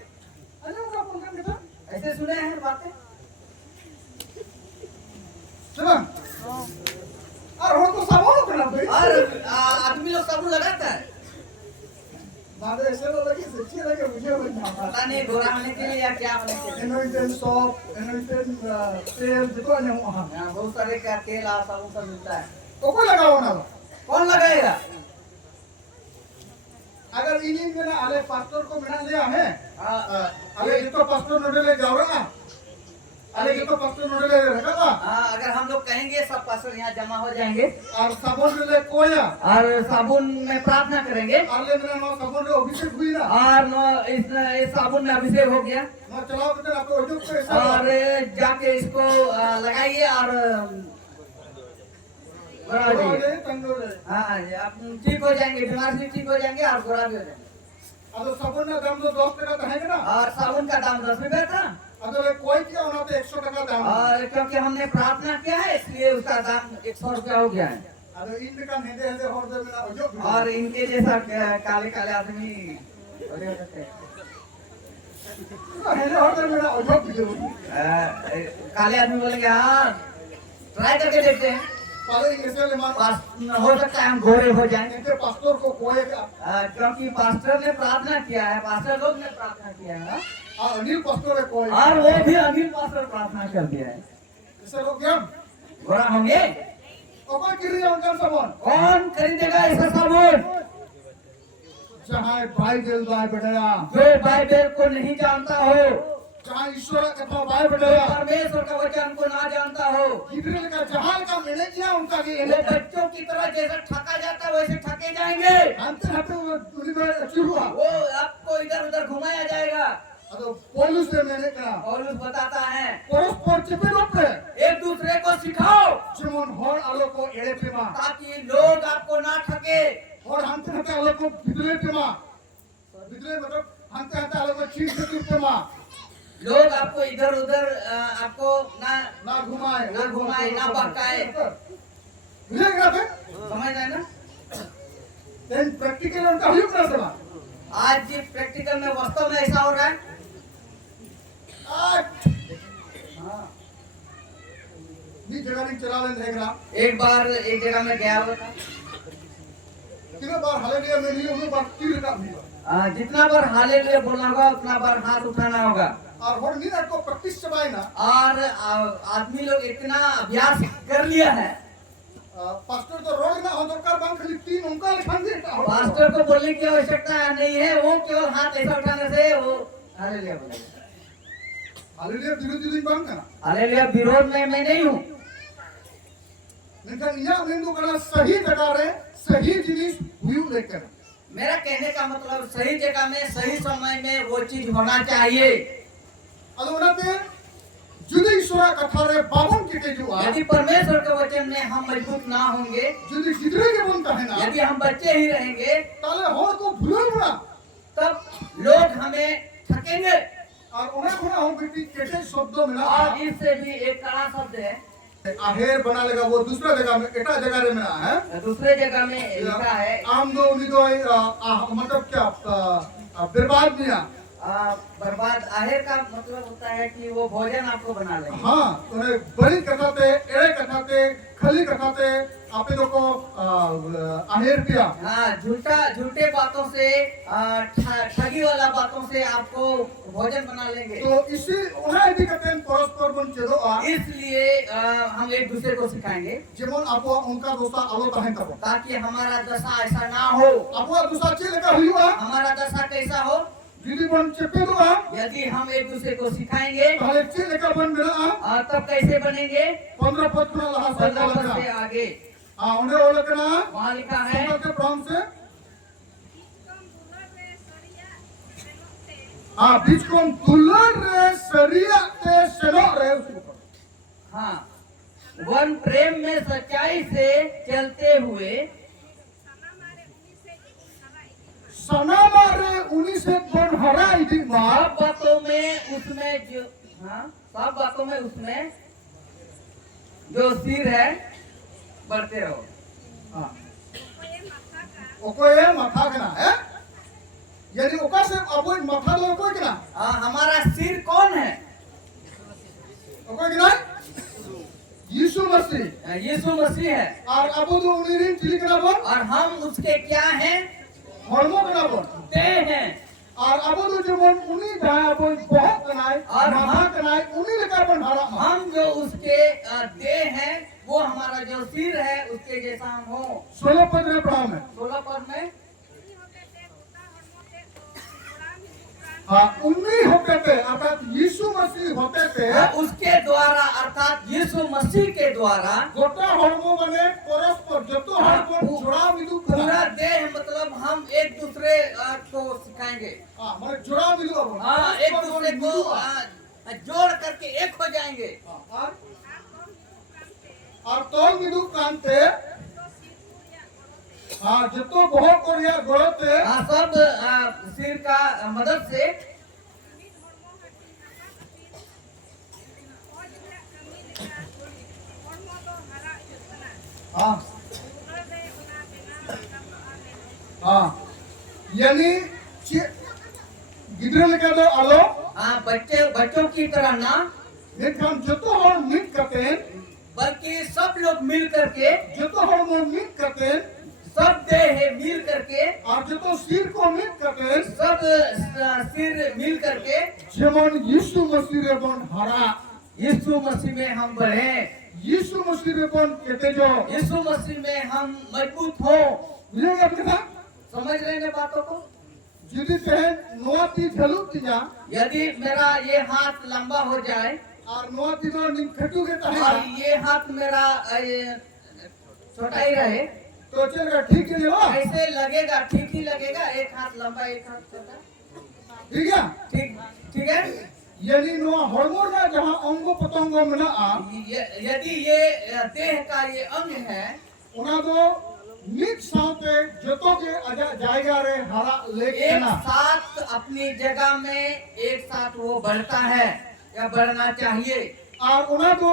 अरे वो क्या बोल रहे हैं? ऐसे सुने हैं बातें? चला. और हो तो साबुन करना भाई. और आदमी लोग साबुन लगाता है। मारे ऐसे लोग लगे सच्ची लगे मुझे बनना. पता नहीं गोरा होने के लिए या क्या होने के लिए। एनोइंटेड सॉप, एनोइंटेड तेल जितना नहीं हुआ. यहाँ बहुत सारे का तेल और साबुन सब मिलता है। तो कोई लगाओ ना. कौन लगाएगा? अगर इन्हीं में ना आले पास्टर को मिला दिया है. हाँ, आले जितो पास्टर नोडले जाओ ना. आले जितो पास्टर नोडले रहेगा ना. अगर हम लोग कहेंगे सब पास्टर यहाँ जमा हो जाएंगे और साबुन ले कोया. और साबुन में प्रार्थना करेंगे आले मेरा नो साबुन रे अभिषेक हुई ना. और इस साबुन में अभिषेक हो गया नो चलाओ तो आपको उजुक पे ऐसा. और जाके इसको लगाइए और गोरा हो जाइए। तंदूर. हाँ, आप ठीक हो जाएंगे, बीमार से ठीक हो जाएंगे और गोरा भी हो जाएंगे। अब साबुन ना दाम तो 10 टका तो है ना. और साबुन का दाम 10 रुपए था अगर कोई किया होना तो 100 टका दाम. और क्योंकि हमने प्रार्थना किया है इसलिए उसका दाम 100 रुपया हो गया है। अब इन का हेदे हेदे और दे मेरा उजुक. और इनके जैसा काले काले आदमी हेदे और दे मेरा उजुक. काले आदमी बोलेंगे हाँ ट्राई करके देखते हैं, पहले ऐसे ले मान. हो सकता है हम गोरे हो जाएंगे। इनके पास्टर को कोई का. क्योंकि पास्टर ने प्रार्थना किया है, पास्टर लोग ने प्रार्थना किया है अनिल पास्टर है कोई. और वो भी अनिल पास्टर प्रार्थना कर दिया है। ऐसे लोग क्या? गोरा होंगे। और कोई किरी उनका सामान. कौन खरीदेगा ऐसा साबुन? जहाँ बाइबल बाय बेटा. जो बाइबल को नहीं जानता हो, जहाँ ईश्वर का कथा बाय बेटा. परमेश्वर का वचन को ना जानता हो, इधर का जहाँ का मिले किया उनका की. वो बच्चों की तरह जैसे ठगा जाता है वैसे ठगे जाएंगे। अंत हाथे उन्हीं में अचीव हुआ. वो आपको इधर उधर घुमाया जाएगा। तो पौलुस से मैंने कहा. पौलुस बताता है परस्पर चिपे लोपे. एक दूसरे को सिखाओ जेमन हर आलो को एड़े पेमा. ताकि लोग आपको ना ठगे। और हमते हाथे आलो को भितरे पेमा. भितरे मतलब हमते हाथे आलो को चीज से पेमा. लोग आपको इधर उधर आपको ना घुमाए. ना बहकाए। बुझे क्या थे? समझ रहे ना? then प्रैक्टिकल उनका हुई ना सला. आज जी प्रैक्टिकल में वास्तव में ऐसा हो रहा है। ये जगह नहीं चला लेने देख रहा. एक बार एक जगह में गया हुआ था। कितने बार हालेलुया में नहीं उन्हें बात तीर का भी. जितना बार हालेलुया बोलना होगा उतना बार हाथ उठाना होगा। और हर नींद को प्रैक्टिस चबाए ना. और आदमी लोग इतना अभ्यास कर लिया है। पास्टर तो रोज ना हो दरकार बांग खाली 3 उनका लिखान दे. पास्टर को बोलने की आवश्यकता नहीं है, वो केवल हाथ ऐसा उठाने से वो हालेलुया बोलेगा। हालेलुया धीरे-धीरे बांग करना. हालेलुया विरोध में मैं नहीं हूँ। लेकिन यह बिंदु करना सही जगह रे सही जिनिस हुई लेकर. मेरा कहने का मतलब सही जगह में सही समय में वो चीज होना चाहिए। अदोनाते जुदी ईश्वर कथा रे बाबन के जो आ. यदि परमेश्वर के वचन में हम मजबूत ना होंगे, जुदी गिदरे के बनता है ना. यदि हम बच्चे ही रहेंगे ताले होर को भूल ना. तब लोग हमें ठकेंगे। और उन्हें खुना हो बेटी कैसे शब्दों में ना. और इससे भी एक कड़ा शब्द है, आहेर बना लेगा वो दूसरा जगह में एटा जगह रे में है. दूसरे जगह में लिखा है आम दो उन्हीं मतलब क्या बर्बाद दिया. बर्बाद। आहेर का मतलब होता है कि वो भोजन आपको बना लेंगे। हाँ उन्हें बड़ी कथा थे एड़े कथा थे खली कथा थे आपे लोग को आहेर किया. हाँ, झूठे बातों से ठगी वाला बातों से आपको भोजन बना लेंगे। तो इसी उन्हें भी कहते हैं परस्पर बन चलो आ. इसलिए हम एक दूसरे को सिखाएंगे जेमन आपो उनका दोस्ता आलो तहें तब. ताकि हमारा दशा ऐसा ना हो। आपो दोस्ता चे लेकर हुआ. हमारा दशा कैसा हो? दीदी बन चेपे दो आ. यदि हम एक दूसरे को सिखाएंगे पहले चे लेकर बन मेरा आ. तब कैसे बनेंगे? 15 पद खुला लहा से 15 पद से आगे उन्हें वो लोग ना वहाँ लिखा है के प्रॉम से बीच को दुल्हन रे सरिया ते सेनो रे उसको हाँ, वन प्रेम में सच्चाई से चलते हुए सना मारे उन्हीं से बन हरा इधि मार सब बातों में उसमें जो हाँ सब बातों में उसमें जो सिर है बढ़ते रहो। ओकोए माथा कना है यानी ओका से अबोय माथा लो कोई कना हमारा सिर कौन है? ओकोय कना यीशु मसीह यीशु मसीह है और अबो तो उन्हीं चिली कना बोल और हम उसके क्या हैं? हरमो कना बोल देह हैं। और अबो तो जो बोल उन्हीं दा अबो बहुत कनाए और माथा हम- कनाए उन्हीं लेकर बन हरा हम जो उसके देह हैं वो हमारा जो सिर है उसके जैसा हम हो। 16 पद रे पढ़ा में 16 पद में उन्हीं होते थे अर्थात यीशु मसीह होते थे उसके द्वारा अर्थात यीशु मसीह के द्वारा गोटा हरमो माने परस्पर जतो हरमो जोड़ा मिलू पूरा देह मतलब हम एक दूसरे को सिखाएंगे। माने जोड़ा मिलू अब हाँ, एक दूसरे को जोड़ करके एक हो जाएंगे। और तोल मिलू कांते जतो बहुत कोरिया गोड़ते सब सिर का मदद से यानी गिद्रे लेके दो आलो बच्चों की तरह ना लेकिन जतो हर मिट करते बल्कि सब लोग मिल करके जतो हर मिट करते सब देह मिल करके और जतो सिर को मिट करते सब सिर मिल करके जेमन यीशु मसीह रे बन हरा यीशु मसीह में हम बढ़े। यीशु मसीह रे बन केते जो यीशु मसीह में हम मजबूत हो। बुझे अपने समझ रहे हैं बातों को? यदि तहन नोआ ती झलु तिया यदि मेरा ये हाथ लंबा हो जाए और नोआ ती नो निखटू के और तहन ये हाथ मेरा छोटा ही रहे तो चलेगा ठीक है हो ऐसे लगेगा, ठीक ही लगेगा। एक हाथ लंबा एक हाथ छोटा, ठीक है ठीक ठीक है। यानी नोआ हरमोन ना जहां अंग पतंग मेना यदि ये देह का ये अंग है उना दो निक साथे जतो के जाएगा रे हरा लेके एक ना साथ अपनी जगह में एक साथ वो बढ़ता है या बढ़ना चाहिए और उना दो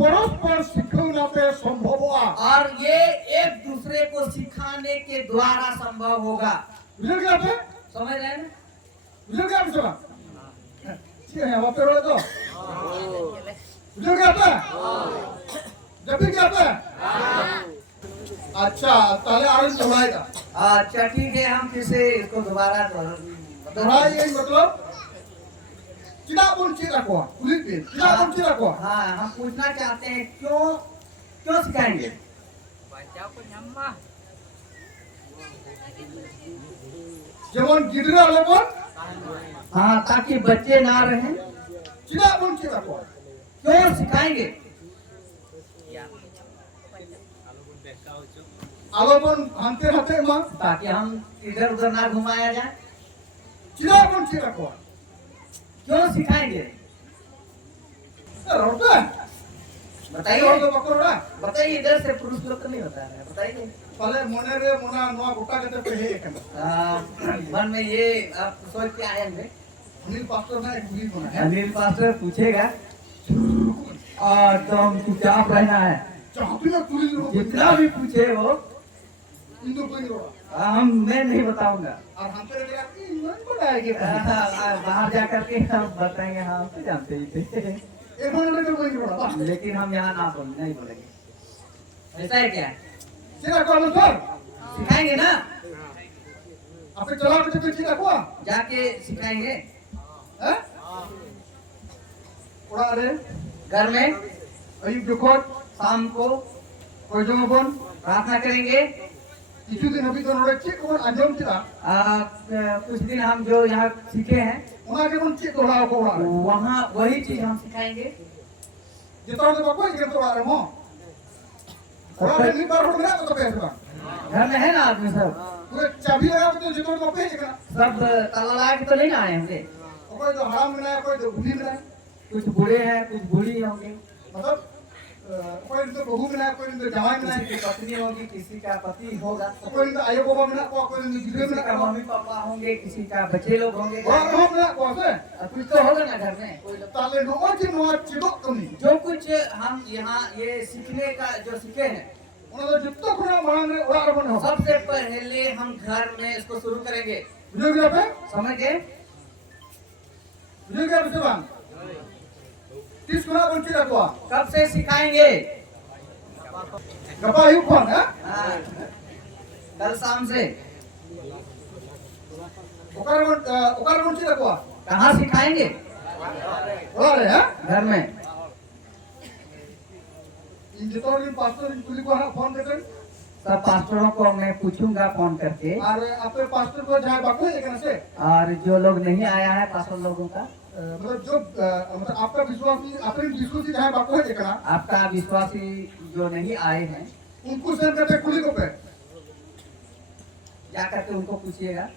परस्पर सिखौना पे संभव हुआ और ये एक दूसरे को सिखाने के द्वारा संभव होगा। बुझे क्या पे समझ रहे हैं? बुझे क्या पे चला ठीक है वहां पे रोले तो बुझे क्या पे जब भी क्या पे अच्छा ताले आरन चढ़ाएगा अच्छा ठीक है, हम फिर से इसको दोबारा दोहराए ये मतलब चिड़ा बोल चिड़ा को पुलिस पे चिड़ा बोल चिड़ा को हाँ, हम पूछना चाहते हैं क्यों सिखाएंगे? जेमन गिदरा लोगन हाँ, ताकि बच्चे ना रहें। चिड़ा बोल चिड़ा को क्यों सिखाएंगे? आलोबन भांते रहते मां ताकि हम इधर उधर ना घुमाया जाए। चिड़ा बोल चिड़ा को क्यों सिखाएंगे? रोटा बताइए, तो बकरोड़ा बताइए। इधर से पुरुष लोग तो नहीं होता है, बताइए। पहले मोने रे मोना नोआ गोटा के पे है एकन मन में ये आप सोच के आए हैं? अनिल पास्टर ने एक पुलिस बना है अनिल पास्टर पूछेगा और तो हम चुपचाप रहना है, जहां भी ना पुलिस लोग जितना भी पूछे वो इंदु कोई रोड़ा मैं नहीं बताऊंगा। और हम तेरे लगा कि मन बड़ा है कि बाहर जा करके हम बताएंगे। हाँ, हम तो जानते ही थे, एक मन में कोई रोड़ा बस लेकिन हम यहाँ नहीं बोलेंगे। ऐसा है क्या? चिड़ा को लो सर सिखाएंगे ना, आपे चला के तो चिड़ा को जाके सिखाएंगे। हैं उड़ा रे घर में अयुब देखो शाम को कोई जो बन प्रार्थना करेंगे। किछु दिन अभी तो रोड़े चेक और अंजम चिड़ा कुछ दिन हम जो यहाँ सीखे हैं उना के बन चेक उड़ा को उड़ा वहाँ वही चीज हम सिखाएंगे। जितना तो कोई के तो उड़ा रे मो उड़ा के नहीं बार उड़ा तो पैसा घर में है ना आदमी सब, पूरे चाबी लगा तो जितना तो पे जगह सब ताला लगा के तो नहीं ना आए होंगे। कोई तो हराम में है, कोई तो बुढ़ी में है, कुछ बूढ़े हैं, कुछ बूढ़ी होंगे, मतलब कोई तो बहू में है, कोई तो जवान में किसी है, की पत्नी होगी, किसी का पति होगा, कोई तो आयो बाबा में है, कोई तो गिरे में किसी का है, मम्मी पापा होंगे, किसी का बच्चे लोग होंगे, और में है कौन कुछ तो होगा ना घर में कोई लोग। ताले नोआ की नोआ चिड़ो कमी जो कुछ हम यहाँ ये सीखने का जो सीखे हैं, उन्होंने जितना खुना मांग रहे उड़ा रहा हो सबसे पहले हम घर में इसको शुरू करेंगे, बुझे गया पे समझ गए? बुझे गया बिस्वान 30 खुना बंची रखवा कब से सिखाएंगे? गपा यू कौन है हाँ, कल शाम से। ओकर बंची रखवा कहाँ सिखाएंगे? बोला रहे हैं घर में। इन जितने दिन पास्टर इन कुली को है फोन करते सब पास्टरों को मैं पूछूंगा फोन करके, और आपके पास्टर को जहाँ बाकू है लेकिन से और जो लोग नहीं आया है पास्टर लोगों का, मतलब जो मतलब आपका विश्वासी अपने विश्वासी जहाँ बाकू है लेकिन आपका विश्वासी जो नहीं आए हैं, उनको सेंड करते कुली को पे जा करके उनको पूछिएगा।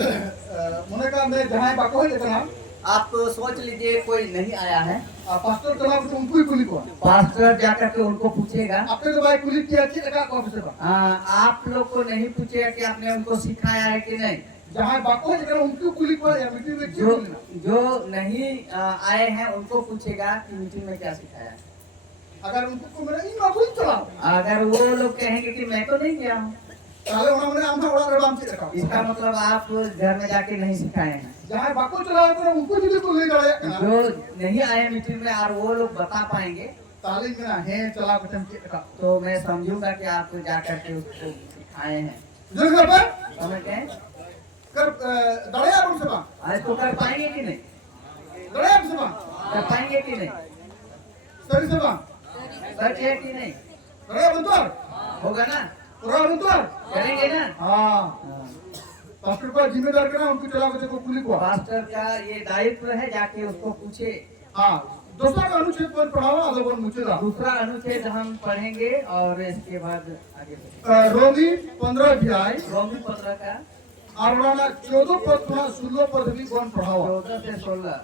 मैंने कहा मैं जहाँ बाकू है लेकिन आप सोच लीजिए कोई नहीं आया है, पास्टर चला तो उनको ही कुली को पास्टर जा करके उनको पूछेगा। आपने तो भाई कुली किया अच्छी लगा ऑफिसर का आप लोग को नहीं पूछेगा कि आपने उनको सिखाया है कि नहीं। जहाँ बाकू है लेकिन उनको कुली को या मीटिंग में क्यों जो कुली जो नहीं आए हैं उनको पूछेगा कि मीटिंग में क्या सिखाया है। अगर उनको को मेरा इन बाकू ही चलाओ अगर वो लोग कहेंगे कि मैं तो नहीं गया हूँ, ताले उन्होंने आम उड़ा रबाम से रखा इसका मतलब आप घर में जाके नहीं सिखाए हैं। जहाँ बाकू चलाओ तो उनको भी कुली गया जो नहीं आए मीटिंग में और वो लोग बता पाएंगे ताले में है चला बटन के रखा तो मैं समझूंगा कि आप जा करके उसको सिखाए हैं। जो घर पे समझ गए? कर दड़िया रूम से बा आज तो कर पाएंगे कि नहीं? दड़िया से बा कर पाएंगे कि नहीं? सही से बा सच है कि नहीं? दड़िया बंतवार होगा ना? पूरा बंतवार करेंगे ना? हाँ पास्टर को जिम्मेदार करना उनको चला बच्चे को कुली को पास्टर का ये दायित्व है, जाके उसको पूछे। हाँ दूसरा का अनुच्छेद पर पढ़ावा अगर मुझे दा दूसरा अनुच्छेद हम पढ़ेंगे और इसके बाद आगे बढ़ेंगे। रोमी 15 अध्याय रोमी 15 का और 14 पद थोड़ा 16 पद भी कौन पढ़ावा 14 से 16।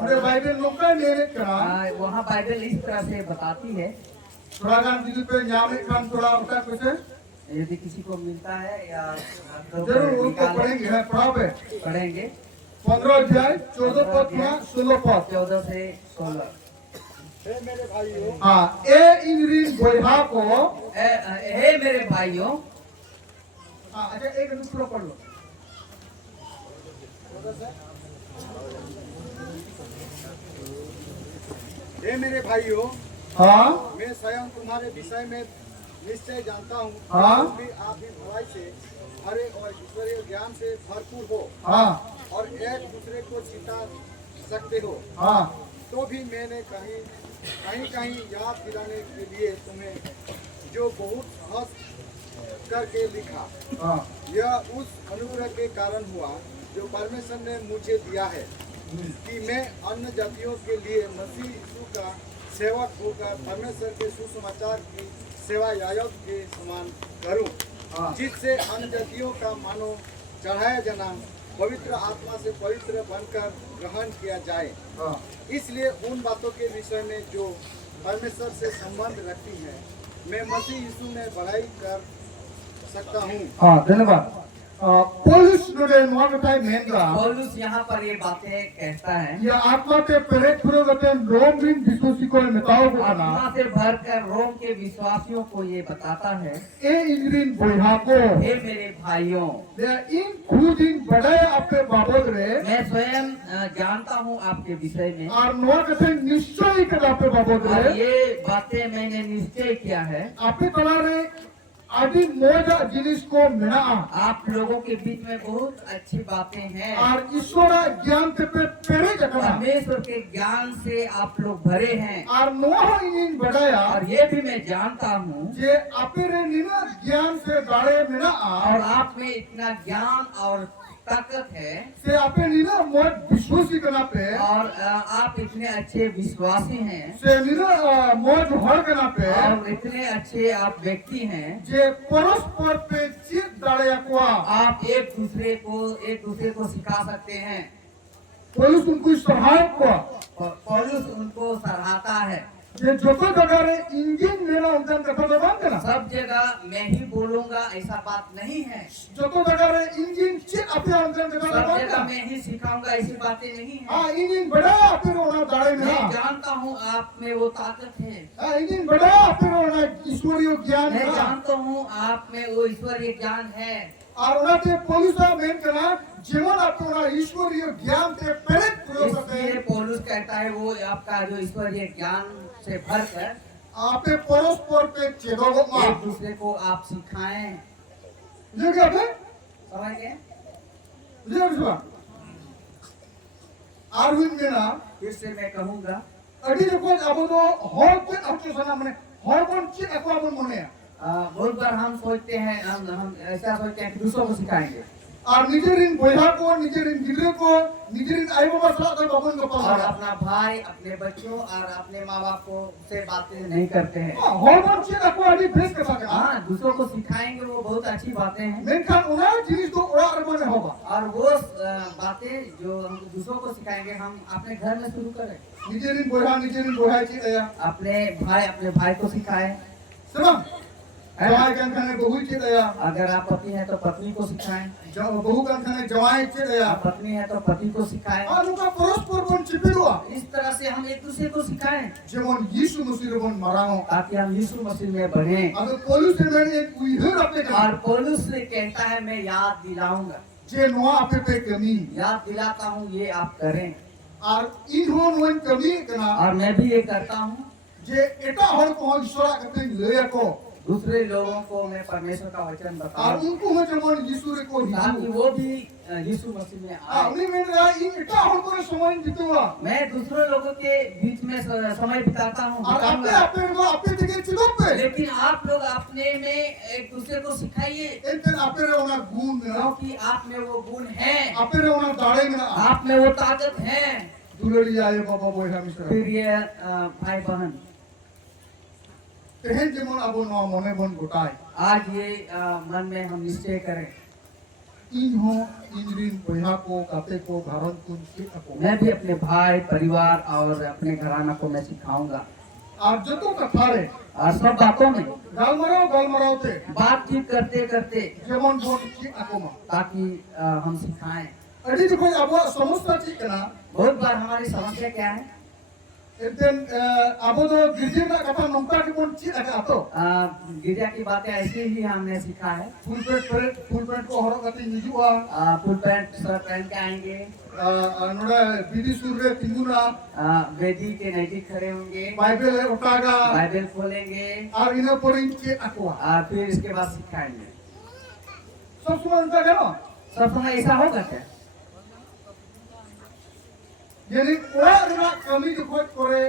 अरे बाइबल लोग का लेने करा वहाँ बाइबल इस तरह से बताती है, थोड़ा गान दीदी पे यहाँ में काम थोड़ा उठा कैसे यदि किसी को मिलता है या तो जरूर उनको निकालें, पढ़ेंगे है पढ़ाओ पे पढ़ेंगे 15 अध्याय 14 पद थोड़ा 16 पद 14 से 16। हाँ ए इंद्री बोधा को हे मेरे भाइयों, हाँ अच्छा एक दूसरा पढ़ लो हे मेरे भाइयों, हाँ मैं स्वयं तुम्हारे विषय में निश्चय जानता हूँ हाँ। कि आप भी भलाई से भरे और ईश्वरीय ज्ञान से भरपूर हो हाँ और एक दूसरे को सिखा सकते हो। हाँ तो भी मैंने कहीं याद दिलाने के लिए तुम्हें जो बहुत हंस करके लिखा, हाँ यह उस अनुग्रह के कारण हुआ जो परमेश्वर ने मुझे दिया है कि मैं अन्य जातियों के लिए मसीह यीशु का सेवक होकर परमेश्वर के सुसमाचार की सेवा याजक के समान करूं, हाँ। जिससे अन्य जातियों का मानो चढ़ाया जाना पवित्र आत्मा से पवित्र बनकर ग्रहण किया जाए। हाँ इसलिए उन बातों के विषय में जो परमेश्वर से संबंध रखती है, मैं मसीह यीशु में बढ़ाई कर सकता हूँ। हाँ धन्यवाद पौलुस ने महाकथाएं मेंद्रा पौलुस यहाँ पर ये बातें कहता है, या आत्मा के प्रेरित पुरोगते रोम बिन विश्वासी को नेताओं को आत्मा बना से भरकर रोम के विश्वासियों को ये बताता है, ए इंद्रिन बोधा को हे मेरे भाइयों, ले इन खुद इन बड़े आपके बाबत रे मैं स्वयं जानता हूँ आपके विषय में और नोआ कथे निश्चय कर आपके बाबत और रे ये बातें मैंने निश्चय किया है। आपे तला रे आदि मोजा जिनिस को मिला आप लोगों के बीच में बहुत अच्छी बातें हैं और ईश्वर ज्ञान ते पे पेरे जकड़ा परमेश्वर के ज्ञान से आप लोग भरे हैं और नोआ इन बढ़ाया और ये भी मैं जानता हूँ जे आपे रे निना ज्ञान से गाड़े मिला और आप में इतना ज्ञान और ताकत है से आपे निना मोज विश्वासी कना पे और आप इतने अच्छे विश्वासी हैं से निना मोज हर कना पे और इतने अच्छे आप व्यक्ति हैं, जे परस्पर पे चित डाले अकवा आप एक दूसरे को सिखा सकते हैं। पौलुस उनको सहायक को पौलुस उनको सराहता है। ये जोतो जगह रे इंजिन मेरा उनका कथा जबान देना सब जगह मैं ही बोलूंगा ऐसा बात नहीं है। जोतो जगह रे इंजिन चित अपने उनका कथा सब जबान जगह देना मैं ही सिखाऊंगा ऐसी बातें नहीं है। हाँ इंजिन बड़ा अपने रोना दाढ़े में मैं जानता हूँ आप में वो ताकत है। हाँ इंजिन बड़ा अपने रोना ईश्वरीय ज्ञान मैं है जानता हूँ आप में वो ईश्वरीय ज्ञान है। और उन्हें पौलुस मेन करना जीवन अपना ईश्वरीय ज्ञान से प्रेरित प्रयोग करते इसलिए हैं पौलुस कहता है वो आपका जो ईश्वरीय ज्ञान से भरकर आपे परस्पर पे चेदोगो मा एक दूसरे को आप सिखाएं। ये क्या है समझ गए? ये क्या आरविन में ना फिर से मैं कहूंगा अड़ी देखो अब तो हर कोई आपके सना मने हर कौन चीज आपको अपन मने बहुत बार हम सोचते हैं हम ऐसा सोचते हैं कि दूसरों को सिखाएंगे और निजेरिन बोया को निजेरिन गिरे को निजेरिन आई बाबा सला तो बाबन को और पास अपना भाई अपने बच्चों और अपने माँ बाप को से बातें नहीं करते हैं। हर कौन चीज आपको अड़ी फेस कर सकते हैं हाँ, दूसरों को सिखाएंगे वो बहुत अच्छी बातें हैं। मैं खान उन्हें चीज तो और अरबन होगा और वो बातें जो हम दूसरों को सिखाएंगे हम अपने घर में शुरू करें। निजेरिन बोया चीज आया अपने भाई को सिखाएं। सुनो जवाई के खाने बहु चीज आया अगर आप पति हैं तो पत्नी को सिखाएं। जब बहु के खाने जवाई चीज आया आप पत्नी है तो पति को सिखाएं। और उनका परस्पर बन चिपिड़ुआ इस तरह से हम एक दूसरे को सिखाएं जेमन यीशु मसीह बन मराओ ताकि हम यीशु मसीह में बढ़े। अगर पौलुस ने एक उइहर अपने और पौलुस ने कहता है मैं याद दिलाऊंगा, जे नोआ आपे पे कमी याद दिलाता हूँ ये आप करें। और इन होन वन कमी कना और मैं भी ये करता हूँ जे एटा हर को ईश्वर कते लेया को दूसरे लोगों को मैं परमेश्वर का वचन और बताऊं उनको हो जेमन यीशु रे को ताकि हिजू वो भी यीशु मसीह में आए। उन्हीं में रहा इन एटा हर को समय जीतुआ मैं दूसरे लोगों के बीच में समय बिताता हूँ और आपे आपे को आपे जगह चिलो पे लेकिन आप लोग अपने में एक दूसरे को सिखाइए एतन आपे रे ओना गुण में क्योंकि आप में वो गुण है, आपे रे ओना दाड़े में आप में वो ताकत है। दुलड़ी आए बाबा बोया मिश्रा फिर ये भाई बहन तेहन जेमन अब नोआ मने बन गोटाय आज ये मन में हम निश्चय करें इन हो इंद्रिन बोया को काते को घरन कुन से को मैं भी अपने भाई परिवार और अपने घराना को मैं सिखाऊंगा और जतो कथा रे और सब बातों में गालमराव थे बातचीत करते करते जेमन बोन की आकोमा ताकि हम सिखाएं। अड़ी देखो अब समस्या ठीक है ना बहुत बार हमारी समस्या क्या है? एतन अब तो गिरजिर ना कथा नंका के बोन ची लगा तो गिरजा की बातें ऐसे ही हमने सीखा है। फुल पेंट को हरो कति निजुआ फुल पैंट शर्ट पहन के आएंगे, नोड़ा विधि सूर्य तिंगुना वेदी के नजदीक खड़े होंगे, बाइबल उठागा बाइबल खोलेंगे और इन्हें पढ़ेंगे के अकवा और फिर इसके बाद सिखाएंगे। सब सुना उनका करो सब समय ऐसा होगा क्या? यानी ओरा कमी जो खोज करे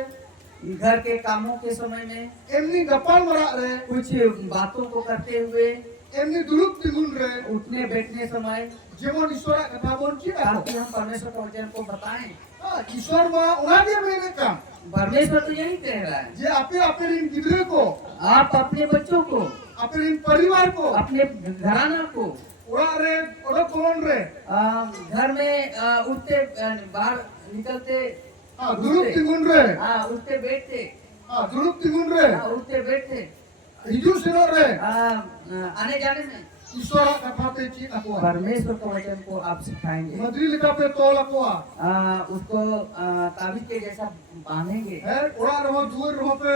घर के कामों के समय में एमनी गप्पा मरा रे कुछ बातों को करते हुए एमनी दुरुप तिगुन रे उठने बैठने समय जेमन ईश्वर कथा बोन की ताकि हम परमेश्वर के वचन को बताएं। हां ईश्वर मा उना के मेरे काम परमेश्वर तो यही कह रहा है जे आपे आपे इन गिदरे को आप अपने बच्चों को, आपे इन परिवार को अपने घराना को ओरा रे ओरा कोन रे घर में उठते बाहर निकलते हां दुरुप तिगुन रे उठते बैठते दुरुप तिगुन रे उठते बैठते हिजू सिनो रे आने जाने में ईश्वर कथा ते ची अकवा परमेश्वर के वचन को आप सिखाएंगे। मदरी लिखा पे तोल अकवा उसको ताबीज के जैसा बांधेंगे, है ओरा रहो दूर रहो पे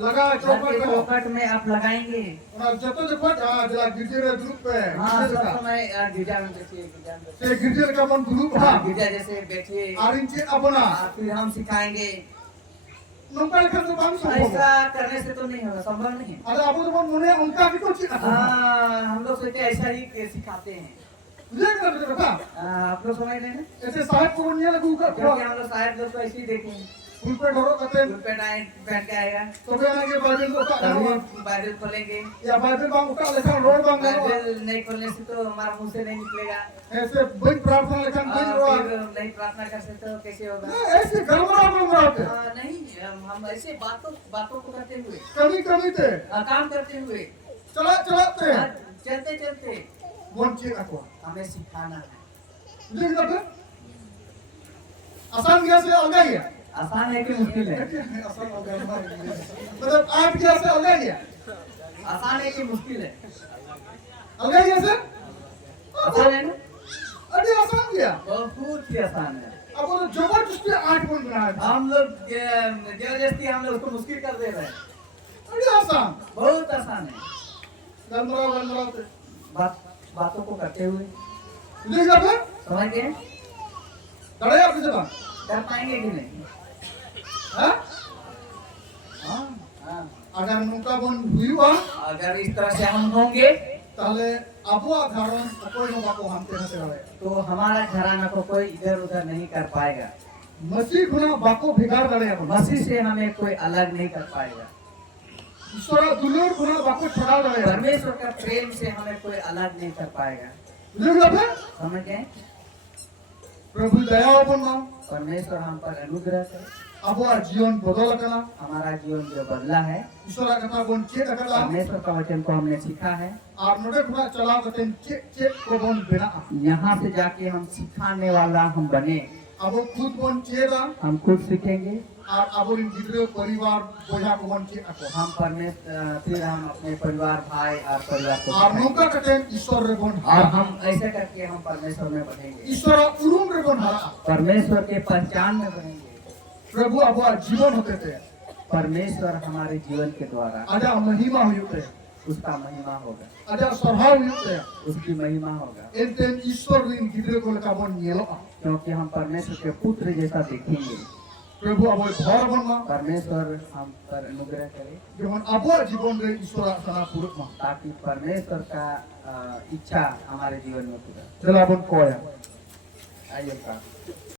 लगा घर के चौपट चौखट में आप लगाएंगे। और जतो देखो जला गिरजे रे ग्रुप पे सब समय गिरजा में बैठिए, गिरजा में बैठिए। से गिरजे का मन ग्रुप हां गिरजा जैसे बैठिए आरिंचे अपना फिर हम सिखाएंगे। नंबर लिखा तो बांध संभव ऐसा करने से तो नहीं होगा, संभव नहीं है। अरे अब तो मने उनका भी कुछ हम लोग सोचते ऐसा ही सिखाते हैं। ये कर बेटा आप लोग समझ रहे हैं ना? ऐसे साहब को नहीं लगू का क्योंकि हम लोग शायद लोग को ऐसे ही देखे हैं। फुल पे ढोरो करते फुल पैंट पहन के आएगा तो कहना के बाइबल को का तभी बाइबल खोलेंगे। या बाइबल बांग उठा लेखा रोड बांग बाइबल नहीं खोलने से तो हमारा मुंह से नहीं निकलेगा। ऐसे बड़ी प्रार्थना लेखन बड़ी रो फिर नहीं प्रार्थना कर सकते तो कैसे होगा? ऐसे गड़बड़ा होते नहीं, हम ऐसे बातों को करते हुए कमी थे काम करते हुए चलाते चलते चलते वंचित अकवा हमें सिखाना है। देख लो आसान गया से अलगा गया आसान है कि मुश्किल है? आसान हो गया मतलब 8 गया से अलगा गया आसान है कि मुश्किल है? अलगा गया से आसान है ना? अरे आसान गया बहुत ही आसान है। अब वो जबरदस्ती 8 पॉइंट बनाया हम लोग जबरदस्ती हम लोग उसको मुश्किल कर दे रहे हैं। अरे आसान बहुत आसान है। गंदराव बातों को करते हुए देख जा फिर समझ गए? डरे आपकी जबान कर पाएंगे कि नहीं? हाँ हाँ। अगर नौका बन हुआ अगर इस तरह से हम होंगे ताहले अबुआ धारण कोई नौका को हम तेना से रहे तो हमारा घराना को कोई इधर उधर नहीं कर पाएगा। मसीह गुना बाको भिगार डरे अपन मसीह से हमें कोई अलग नहीं कर पाएगा। ईश्वर दुलूर गुना बाको छड़ा डरे परमेश्वर का प्रेम से हमें कोई अलग नहीं कर पाएगा। देख जा फिर समझ गए? प्रभु दया अपन मां परमेश्वर हम पर अनुग्रह करे। अबुआ जीवन बदल करना हमारा जीवन जो बदला है ईश्वर कथा बन के करला परमेश्वर का वचन को हमने सीखा है। और नोटे गुना चलाओ कतेन के को बन बिना यहाँ से जाके हम सिखाने वाला हम बने। अब खुद बन चेदा हम खुद सीखेंगे और अब इन गिदरे परिवार बोझा को बन के ako हम फिर हम अपने परिवार भाई और परिवार को और सिखाएंगे। नौका कतेन ईश्वर रे बन और हम ऐसे करके हम परमेश्वर में बढ़ेंगे। ईश्वर उरुम रे बन हरा परमेश्वर के पहचान में बढ़ेंगे। प्रभु अबुआ जीवन होते थे परमेश्वर हमारे जीवन के द्वारा आजा महिमा हुई उसका महिमा होगा, आजा स्वभाव हुई उसकी महिमा होगा। एंटेन ईश्वर इन गिदरे को लका बन येलो क्योंकि हम परमेश्वर के पुत्र जैसा देखेंगे। प्रभु अब घर बनना परमेश्वर हम पर अनुग्रह करे जेमन अबुआ जीवन रे ईश्वर सना पूरक मा ताकि परमेश्वर का इच्छा हमारे जीवन में पूरा। चला बन कोया आइए का